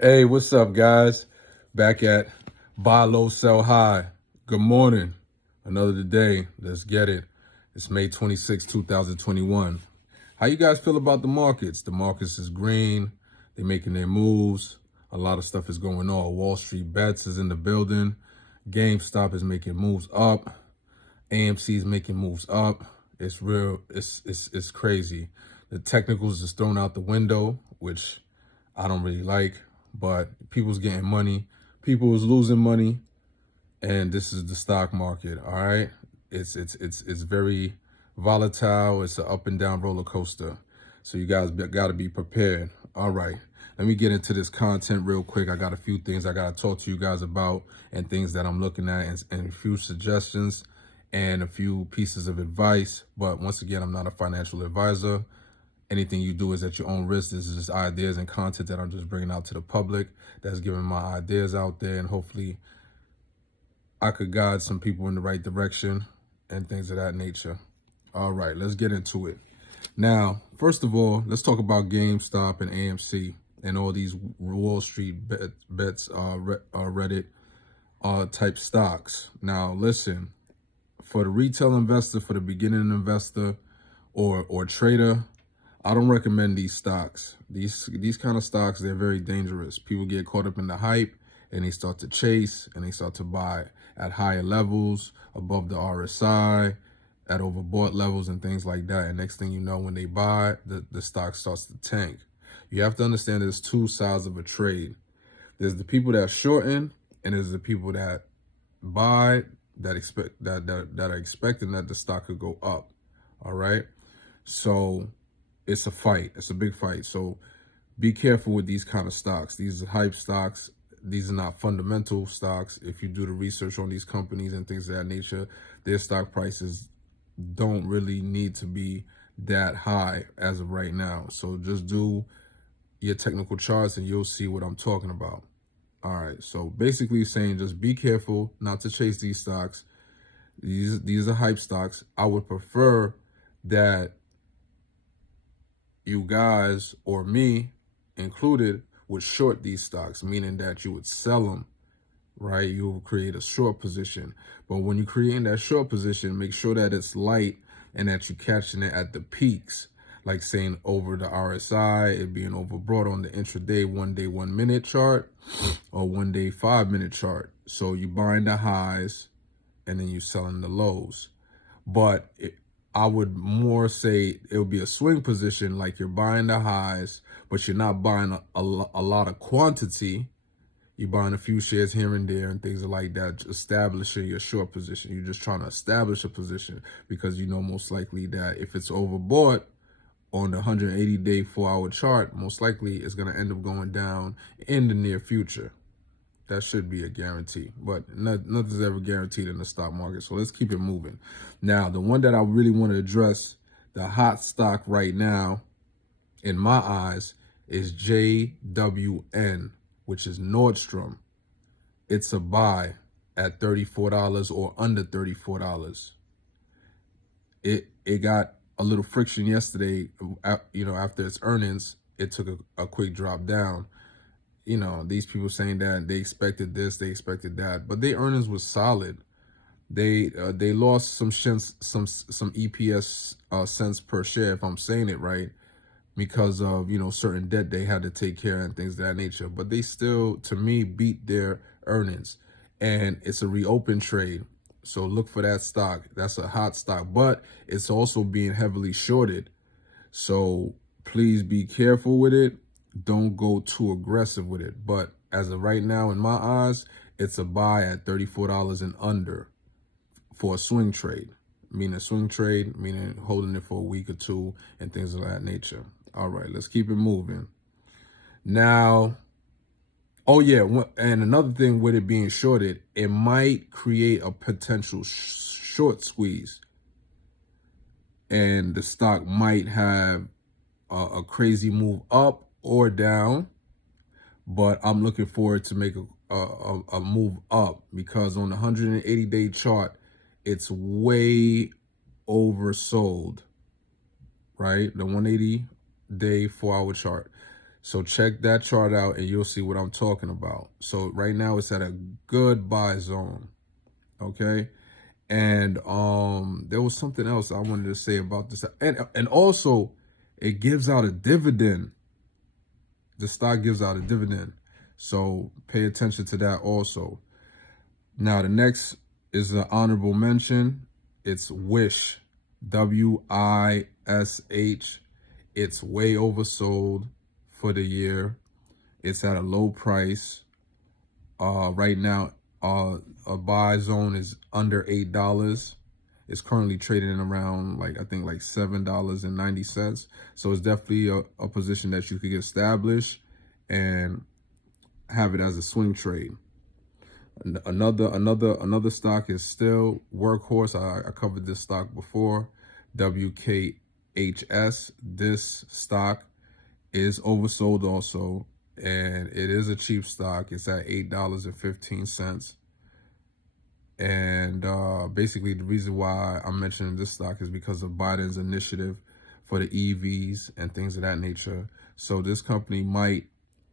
Hey, what's up, guys? Back at Buy Low, Sell High. Good morning. Another day. Let's get it. It's May 26, 2021. How you guys feel about the markets? The markets is green. They're making their moves. A lot of stuff is going on. Wall Street Bets is in the building. GameStop is making moves up. AMC is making moves up. It's real. It's crazy. The technicals is thrown out the window, which I don't really like, but people's getting money. People is losing money, and this is the stock market. All right, it's very volatile. It's an up and down roller coaster. So you guys got to be prepared. All right, let me get into this content real quick. I got a few things I got to talk to you guys about, and things that I'm looking at, and a few suggestions and a few pieces of advice. But once again, I'm not a financial advisor. Anything you do is at your own risk. This is just ideas and content that I'm just bringing out to the public, that's giving my ideas out there, and hopefully I could guide some people in the right direction and things of that nature. All right, let's get into it. Now, first of all, let's talk about GameStop and AMC and all these Wall Street bets, Reddit type stocks. Now, listen, for the retail investor, for the beginning investor or trader, I don't recommend these stocks. These kind of stocks, they're very dangerous. People get caught up in the hype and they start to chase and they start to buy at higher levels, above the RSI, at overbought levels and things like that. And next thing you know, when they buy, the stock starts to tank. You have to understand there's two sides of a trade. There's the people that shorten, and there's the people that buy that are expecting that the stock could go up. All right. So it's a fight. It's a big fight. So be careful with these kind of stocks. These are hype stocks. These are not fundamental stocks. If you do the research on these companies and things of that nature, their stock prices don't really need to be that high as of right now. So just do your technical charts and you'll see what I'm talking about. All right. So basically saying just be careful not to chase these stocks. These are hype stocks. I would prefer that you guys, or me included, would short these stocks, meaning that you would sell them, right? You will create a short position. But when you create that short position, make sure that it's light and that you're catching it at the peaks, like saying over the RSI, it being overbought on the intraday 1 day 1 minute chart or 1 day 5 minute chart. So you buying the highs and then you selling the lows. But I would more say it would be a swing position, like you're buying the highs, but you're not buying a lot of quantity. You're buying a few shares here and there and things like that, establishing your short position. You're just trying to establish a position because you know most likely that if it's overbought on the 180-day 4-hour chart, most likely it's going to end up going down in the near future. That should be a guarantee, but nothing's ever guaranteed in the stock market. So let's keep it moving. Now, the one that I really want to address, the hot stock right now, in my eyes, is JWN, which is Nordstrom. It's a buy at $34 or under $34. It got a little friction yesterday. After its earnings, it took a quick drop down. These people saying that they expected this, they expected that, but their earnings was solid. They lost some EPS cents per share, if I'm saying it right, because of certain debt they had to take care of and things of that nature. But they still, to me, beat their earnings, and it's a reopened trade. So look for that stock. That's a hot stock, but it's also being heavily shorted. So please be careful with it. Don't go too aggressive with it. But as of right now, in my eyes, it's a buy at $34 and under for a swing trade. Meaning holding it for a week or two and things of that nature. All right, let's keep it moving. Now, oh yeah, and another thing with it being shorted, it might create a potential short squeeze. And the stock might have a crazy move up or down, but I'm looking forward to make a move up, because on the 180-day chart, it's way oversold, right? The 180-day 4-hour chart. So check that chart out and you'll see what I'm talking about. So right now it's at a good buy zone. Okay. And there was something else I wanted to say about this. And also it gives out a dividend. The stock gives out a dividend. So pay attention to that also. Now the next is an honorable mention. It's Wish. WISH. It's way oversold for the year. It's at a low price. Right now, a buy zone is under $8. It's currently trading around I think like $7.90. So it's definitely a position that you could get established and have it as a swing trade. Another stock is still Workhorse. I covered this stock before. WKHS. This stock is oversold also, and it is a cheap stock. It's at $8.15. And basically the reason why I'm mentioning this stock is because of Biden's initiative for the EVs and things of that nature. So this company might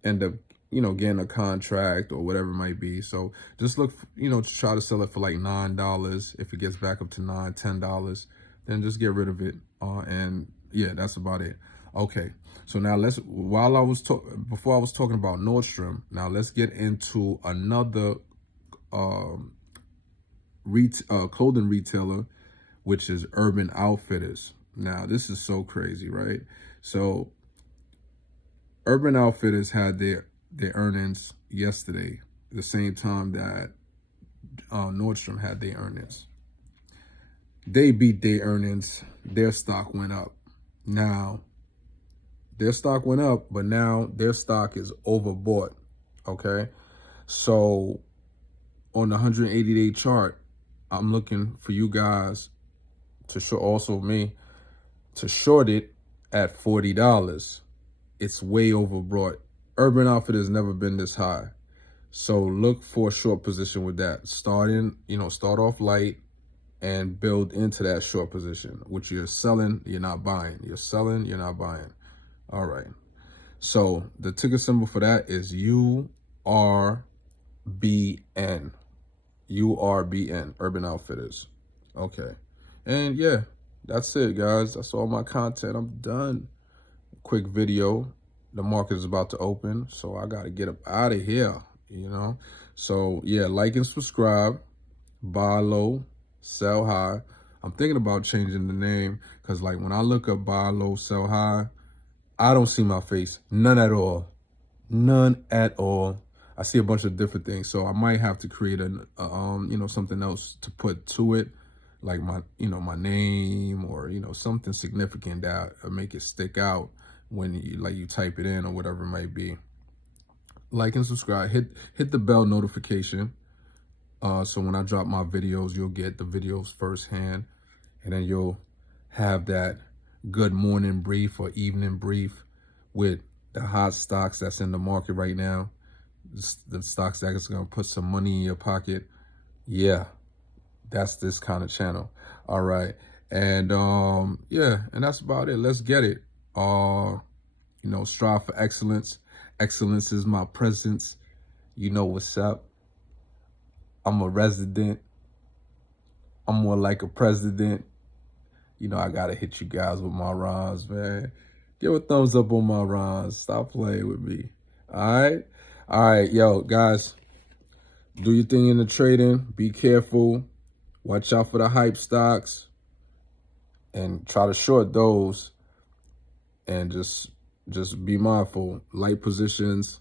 end up, getting a contract or whatever it might be. So just look, to try to sell it for like $9. If it gets back up to $9, $10, then just get rid of it. And yeah, that's about it. Okay. So now before I was talking about Nordstrom, now let's get into another clothing retailer, which is Urban Outfitters. Now this is so crazy, right? So Urban Outfitters had their earnings yesterday, the same time that Nordstrom had their earnings. They beat their earnings. Their stock went up. Now, their stock went up, but now their stock is overbought, okay? So on the 180-day chart, I'm looking for you guys to short it at $40. It's way overbought. Urban Outfitters has never been this high. So look for a short position with that. Start off light and build into that short position, which you're selling, you're not buying. You're selling, you're not buying. All right. So the ticker symbol for that is URBN. URBN, Urban Outfitters. Okay. And yeah, that's it, guys. That's all my content. I'm done. Quick video. The market is about to open, so I got to get up out of here, So yeah, like and subscribe. Buy low, sell high. I'm thinking about changing the name because when I look up buy low, sell high, I don't see my face. None at all. None at all. I see a bunch of different things. So I might have to create something else to put to it, like my name or, something significant that make it stick out when you type it in or whatever it might be. Like and subscribe. Hit the bell notification. So when I drop my videos, you'll get the videos firsthand, and then you'll have that good morning brief or evening brief with the hot stocks that's in the market right now. The stocks that is going to put some money in your pocket. Yeah, that's this kind of channel. All right. And yeah, and that's about it. Let's get it. Strive for excellence. Excellence is my presence. You know what's up. I'm a resident. I'm more like a president. I got to hit you guys with my rhymes, man. Give a thumbs up on my rhymes. Stop playing with me. All right? All right, yo, guys. Do your thing in the trading. Be careful. Watch out for the hype stocks. And try to short those. And just be mindful. Light positions.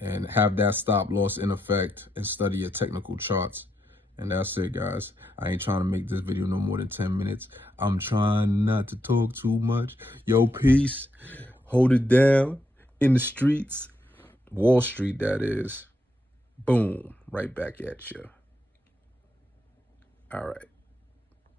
And have that stop loss in effect. And study your technical charts. And that's it, guys. I ain't trying to make this video no more than 10 minutes. I'm trying not to talk too much. Yo, peace. Hold it down in the streets. Wall Street, that is. Boom. Right back at you. All right.